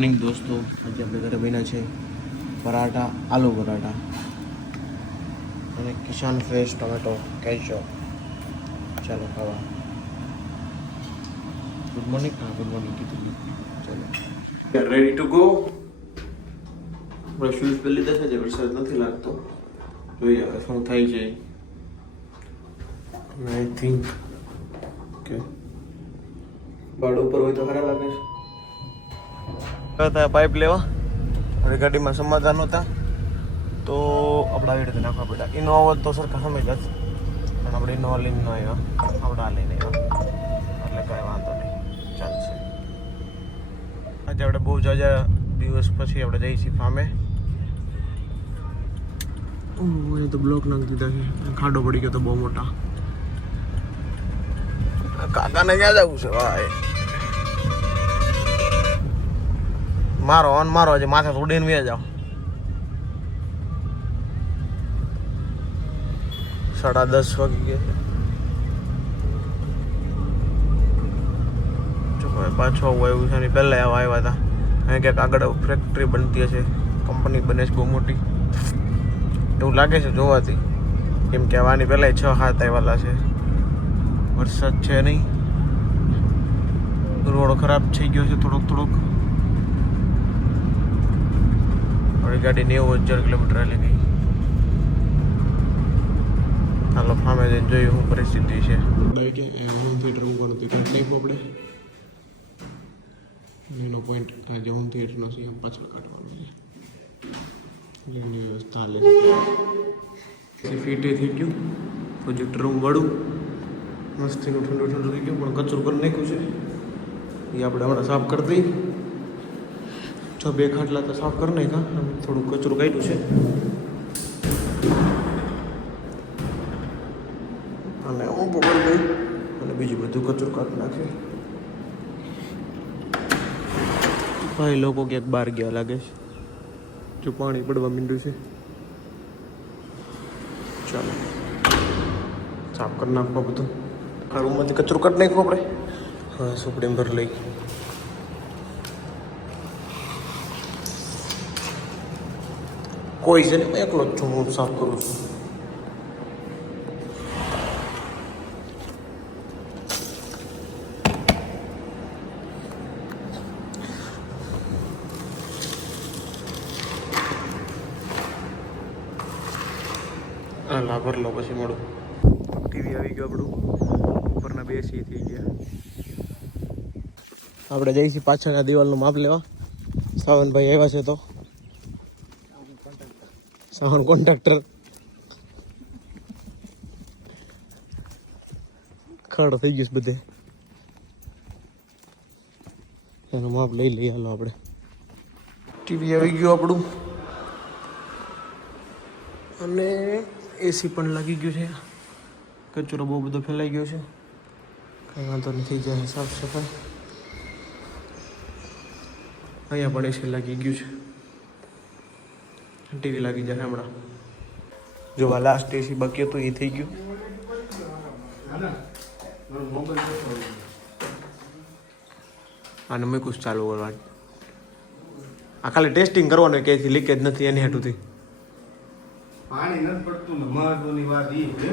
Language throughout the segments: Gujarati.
મોર્નિંગ દોસ્તો, આજે આપણે ઘરે બન્યા છે પરાઠા, આલુ પરાઠા અને કિસાન ફ્રેશ ટોમેટો કેચઅપ. ચાલો ખાવા. Good morning. હા, ગુડ મોર્નિંગ કીધું. ચાલો રેડી ટુ ગો. આપણે શૂઝ પહેરી લીધા છે, જે વરસાદ નથી લાગતો. જોઈએ હવે શું થાય છે. આઈ થિંક કે બાળ ઉપર હોય તો ખરા લાગે છે. પાઇપ લેવા હવે ગાડીમાં સમાધાન નહોતા તો આપણે આવી રીતે નાખવા પડ્યા. ઇનોવા હોત તો સરખા સમય જ, પણ આપણે ઇનોવા લઈને ન આવ્યા, આપણે આ લઈને આવ્યા, એટલે કાંઈ વાંધો નહીં, ચાલશે. આજે આપણે બહુ જાજા દિવસ પછી આપણે જઈએ છીએ ફામે. એ તો બ્લોક નાખી દીધા છે, ખાડો પડી ગયો તો બહુ મોટા. કાકાને ક્યાં જવું છે ભાઈ? મારો ઓન મારો, હજી માથે ઉડીને વ્યા જાઓ. 10:30 વાગી ગયા. જો પાછો આવું આવ્યું છે, એની પહેલાં આવ્યા હતા. અહીં ક્યાંક આગળ ફેક્ટરી બનતી હશે, કંપની બને છે બહુ મોટી એવું લાગે છે જોવાથી, કેમ કે આની પહેલાં 6-7 આવેલા છે. વરસાદ છે નહીં, રોડ ખરાબ થઈ ગયો છે થોડોક. મારી ગાડી 90,000 કિલોમીટર હાલી ગઈ. હાલો ફામે જઈને જોયું શું પરિસ્થિતિ છે. થિયેટર મૂકવાનું તે કાઢી નાખ્યું આપણે. એનો પોઈન્ટ આજે હોમ થિયેટરનો છે, એમ પાછળ કાઢવાનો છે. એની વ્યવસ્થા હાલે છે. ફિટ થઈ ગયું પ્રોજેક્ટર રૂમ વાળું, મસ્તીનું ઠંડુ થઈ ગયું, પણ કચરું કરી નાખ્યું છે. એ આપણે હમણાં સાફ કરી દઈ. 2 ખાટલા તો સાફ કરી નાખ્યા, થોડું કચરું કાઢ્યું છે. અને હું પકડી ગઈ અને બીજું બધું કચરું કાઢી નાખે. ભાઈ લોકો ક્યાંક બહાર ગયા લાગે છે, જો પાણી પડવા માંડ્યું છે. ચાલો સાફ કરી નાખવા બધું. આ રૂમમાંથી કચરું કાઢી નાખ્યું આપણે. હા, સુપડીમ ભર લઈ. કોઈ છે ને, એકલો જ છું, હું સાફ કરું છું. હા, લાભર લો પછી મળું. ટીવી આવી ગયું આપણું, ઉપરના 2 સી થઈ ગયા. આપણે જઈશું પાછળના દિવાલનું માપ લેવા. સાવનભાઈ આવ્યા છે તો સાવન કોન્ટ્રાક્ટર ખડ થઈ ગયું બધે. એનું માપ લઈ લઈએ હાલો આપણે. ટીવી આવી ગયું આપણું અને એસી પણ લાગી ગયું છે. કચરો બહુ બધો ફેલાઈ ગયો છે, કંઈ વાંધો નહીં, થઈ જાય સાફ સફાઈ. અહીંયા પણ એસી લાગી ગયું છે, ટીવી લાગી જાય હમણાં. જો આ લાસ્ટ એસી બાકી હતું એ થઈ ગયું. આને મેં કુછ ચાલુ કરવાનું, આ ખાલી ટેસ્ટિંગ કરવાનું, કે લીકેજ નથી એની હાટુથી. પાણી નથી પડતું ને મહત્વની વાત એ છે,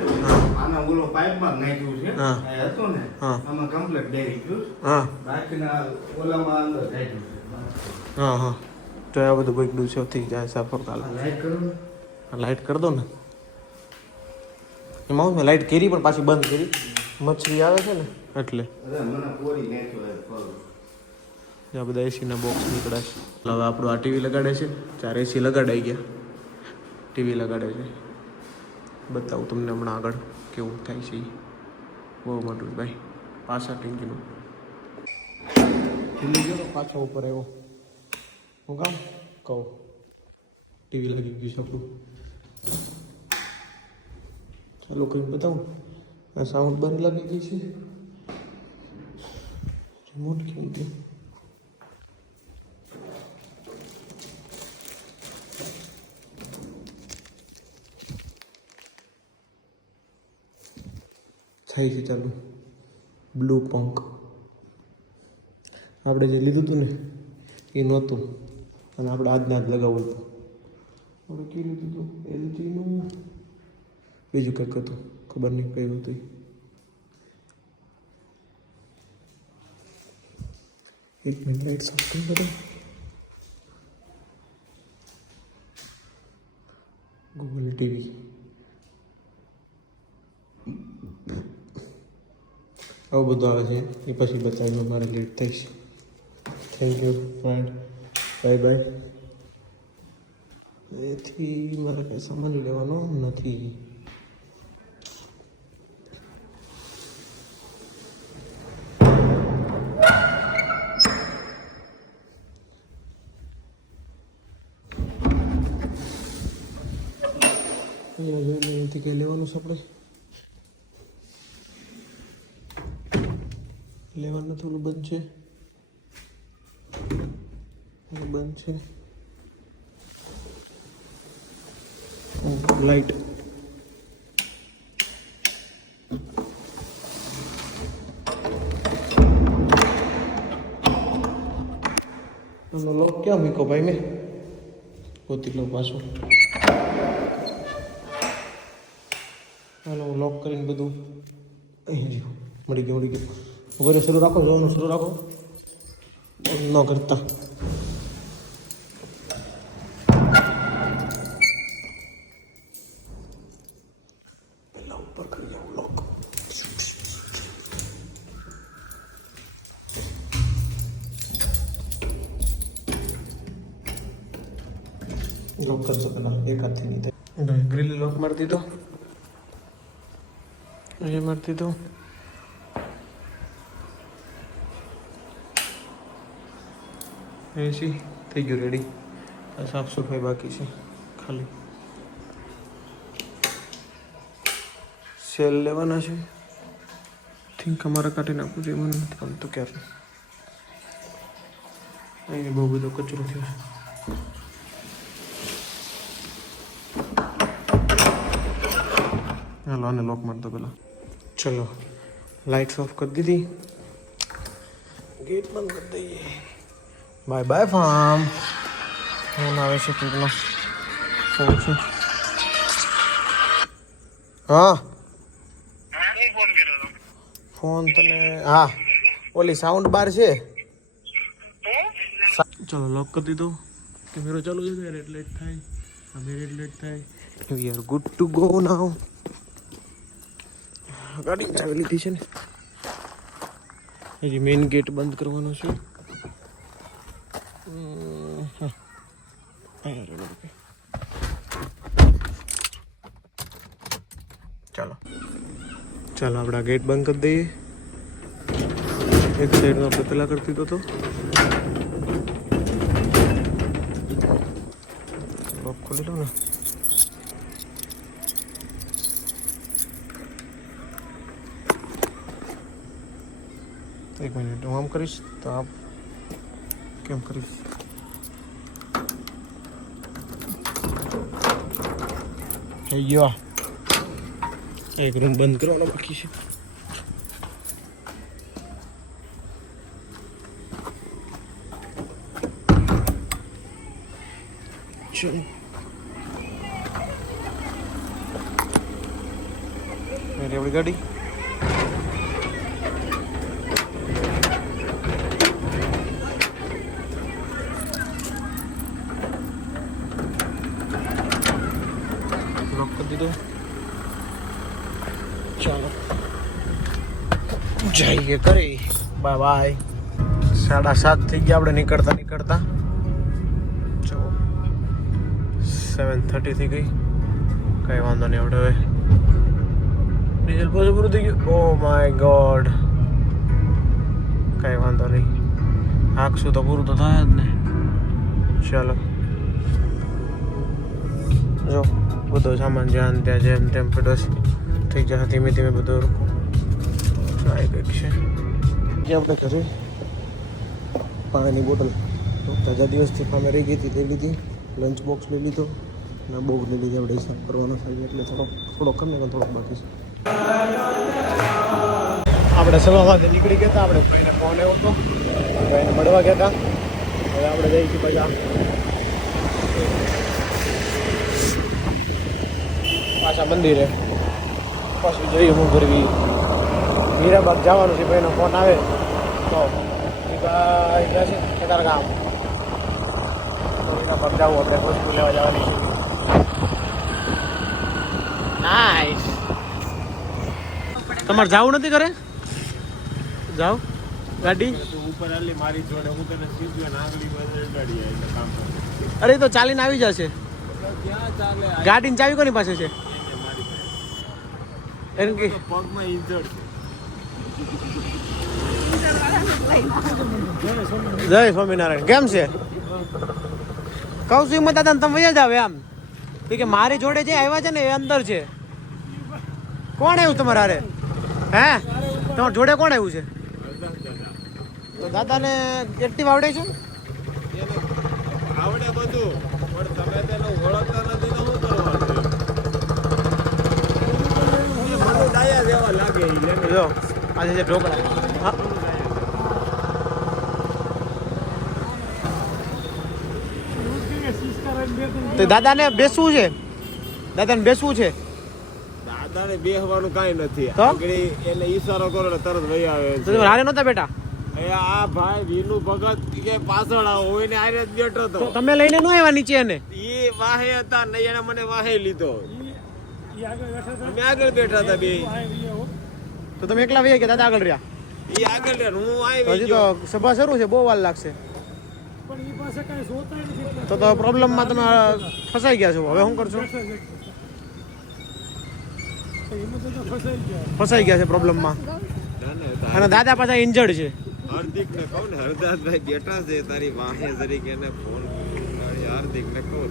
આના ઓલો પાઇપમાં નાખ્યું છે, હતો ને આમાં કમ્પ્લીટ બેરી ગયું. હા, બાકીના ઓલામાં અંદર નાખ્યું છે. હા, તો આ બધું બગડ્યું છે, થઈ જાય સાફ. લાઈટ કરો ને, લાઈટ કરી દો ને. એમાં મેં લાઈટ કરી પણ પાછી બંધ કરી, મચ્છરી આવે છે ને એટલે. મને પોરી નાખ્યો. આ બધા એસીના બોક્સ નીકળ્યા છે. હવે આપણું આ ટીવી લગાડે છે, 4 એસી લગાડાઈ ગયા, ટીવી લગાડે છે. બતાવું તમને હમણાં આગળ કેવું થાય છે. બહુ મોટું ભાઈ, પાછા ટીંકીનું ભૂલી ગયો, પાછો ઉપર આવ્યો. હું કામ કહું, ટીવી લાગી ગયું છે આપણું. ચાલો કંઈ બતાવું. આ સાઉન્ડ બાર લાગી ગઈ છે. રિમોટ કેમ ગયું? થાય છે ચાલુ. બ્લુ પંક આપણે જે લીધું હતું ને એ નહોતું અને આપણે આજના જ લગાવવું હતું. આપણે કઈ લીધું હતું એલજીનું, બીજું કંઈક હતું, ખબર નહીં કયું હતું. એક મિનિટ લાઈટ સાફ કરી બધું. ગૂગલ ટીવી આવું બધું આવે છે. એ પછી બતાવ્યું મારે લેટ થઈશ. Thank you friend, bye bye. એથી મારે કંઈ સામાન લેવાનો નથી. અહીંયા જોઈને અહીંથી કંઈ લેવાનું છે આપણે? લેવાનું નથી. ઓલું બંધ છે, બંધ છે. લાઈટ લોક ક્યાં મૂકો ભાઈ? મેં ગોતી લો પાછું. હાલો લોક કરીને બધું અહીં જ મળી ગયું. વરે શરૂ રાખો, જોવાનું શરૂ રાખો, ન કરતા. પહેલા ઉપર કરી જાઓ લોક. લોક કરશો પેલા, એક હાથથી નહીં થાય. ગ્રીલ લોક મારી દીધો, એ મારી દીધો. એસી થઈ ગયું રેડી. સાફ સફાઈ બાકી છે ખાલી. સેલ લેવાના છે. થિંક અમારે કાઢી નાખવું જોઈએ, મને નથી ગમતું ક્યારે. અહીં બહુ બધો કચરો થયો છે. હાલો આને લોક મારતો પેલા. ચલો લાઇટ્સ ઓફ કરી દીધી, ગેટ બંધ કરી દઈએ. Bye bye farm. ફોન આવે છે કોઈકનો. ફોન છે. હા ફોન તને, હા ઓલી સાઉન્ડ બાર છે. ચલો લોક કરી દીધો. કેમેરો ચાલુ છે. રેડ લાઇટ થાય, હવે રેડ લાઇટ થાય. We are good to go now. ગાડી ચાવી લીધી છે ને. હજી મેઇન ગેટ બંધ કરવાનો છે. ચાલો ચાલો આપણે ગેટ બંધ કરી દઈએ. એક સાઈડનો આપણે પેલા કરી દીધો હતો. લોક ખોલી લો ને. એક મિનિટ હું આમ કરીશ તો આપ કેમ કરીશ? થઈ ગયો. એક રૂમ બંધ કરવાનો બાકી છે. ચલો મેરી આપણી ગાડી. લોક કરી દીધો. ચાલો જઈએ કરી. Bye bye. 7:30 થઈ ગયા આપણે નીકળતા. જો 7:30 થઈ ગઈ. કઈ વાંધો નહીં. આપણે હવે ડીઝલ પાછું પૂરું થઈ ગયું. Oh my God. કઈ વાંધો નહીં. હાંકશું તો પૂરું તો થાય જ ને. ચાલો જો બધો સામાન જ્યાં ત્યાં જેમ તેમ પડ્યો છે. થઈ જશે ધીમે ધીમે બધું. આવી કંઈક છે. જે આપણે ઘરે પાણીની બોટલ તાજા દિવસથી ફામે રહી ગઈ હતી લઈ લીધી. લંચ બોક્સ લઈ લીધો અને બોગ લઈ લીધી. આપણે હિસાબ કરવાનો થાય એટલે થોડો કમે પણ થોડોક બાકી છે. આપણે સવારમાંથી નીકળી ગયા હતા. આપણે ભાઈને ફોન આવ્યો હતો, ભાઈને મળવા ગયા હતા. હવે આપણે જઈએ છીએ બધા પાછા મંદિરે. પછી જોઈએ હું કરવી. હીરાબાગ જવાનું છે, ભાઈનો ફોન આવે તો ભાઈ ગયા છે કતારગામ. હીરાબાગ જવું આપણે વસ્તુ લેવા જવાની છે. નાઈસ. તમારે જવું નથી કરે? જાઓ ગાડી ઉપર આલી મારી જોડે હું તને સીધું નાગલી બગાડી એટલે કામ કરું. અરે એ તો ચાલીને આવી જશે. ક્યાં ચાલે ગાડીની ચાવી કોની પાસે છે? મારી એમ કે પગમાં ઇન્જર્ડ છે. જય સ્વામિનારાયણ. કેમ છે? કહું છું એમાં દાદા તમે વયા જાવ એમ. કે મારી જોડે જે આવ્યા છે ને એ અંદર છે. કોણ આવ્યું તમારા હારે? હે તમારા જોડે કોણ આવ્યું છે? તો દાદાને એક્ટિવ આવડે છે? આવડે બધું પણ તમે તેને ઓળખતા નથી તો શું કરવાનું? મને ડાયા જેવા લાગે ઈ લે. જો આજે છે ઢોકળા. હા તો દાદાને બેસવું છે? દાદાને બેસવું છે? દાદાને બેસવાનું કાંઈ નથી. તો? આગળ એને ઈશારો કરો એટલે તરત વહી આવે તો તમે હારે નહોતા બેટા? એ આ ભાઈ વિનુ ભગત કે પાછળ આવો હોય ને આરે જ બેઠો તો હતો. તમે લઈને ન આવ્યા નીચે એને? ઈ વાહે હતા ને એને મને વાહે લીધો. અમે આગળ બેઠા હતા બે. તો તમે એકલા વહી કે દાદા આગળ રહ્યા? ઈ આગળ રહ્યા ને હું તો આવી હજી તો ગયો. સભા શરૂ છે, બહુ વાર લાગશે. તો પ્રોબ્લેમમાં તમે ફસાઈ ગયા છો. હવે શું કરશો? ફસાઈ ગયા છે પ્રોબ્લેમમાં. ના, ના, અને દાદા પાછા ઇન્જર્ડ છે. હાર્દિક ને કહું ને હરદાસભાઈ બેઠા છે તારી વાહે જરીક એને ફોન હાર્દિક ને કહું